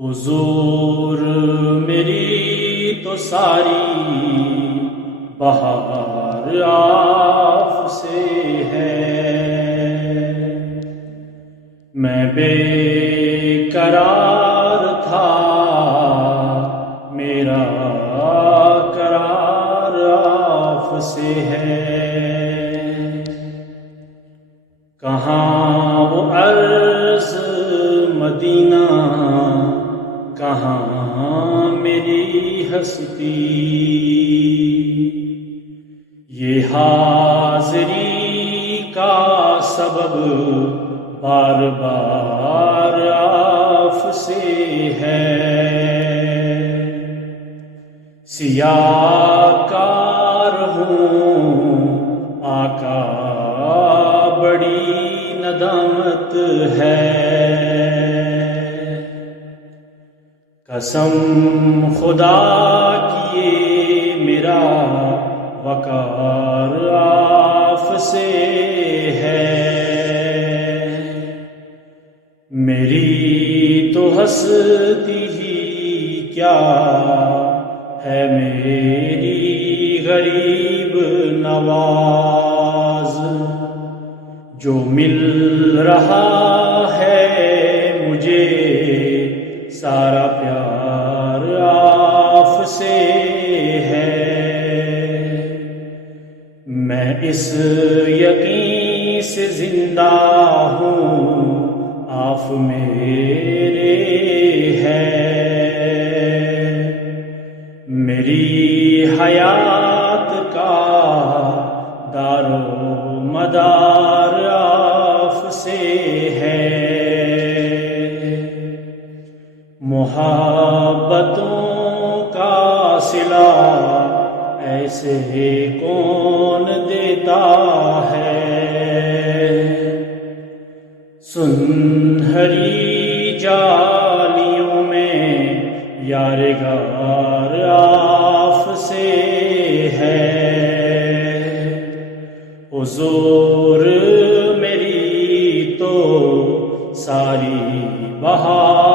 حضور میری تو ساری بہار آپ سے ہے، میں بے قرار تھا، میرا قرار آپ سے ہے۔ کہاں وہ عرض مدینہ، کہاں میری ہستی، یہ حاضری کا سبب بار بار آپ سے ہے۔ سیاہ کار ہوں آقا، بڑی ندامت ہے، قسم خدا کی میرا وقار آپ سے ہے۔ میری تو ہستی ہی کیا ہے، میری غریب نواز، جو مل رہا ہے مجھے سارا پیار آپ سے ہے۔ میں اس یقین سے زندہ ہوں آپ میرے ہیں، میری حیات کا دار و مدار آپ سے ہے۔ محبتوں کا صلہ ایسے کون دیتا ہے، سنہری جالیوں میں یارغار آپ سے ہے۔ حضور میری تو ساری بہار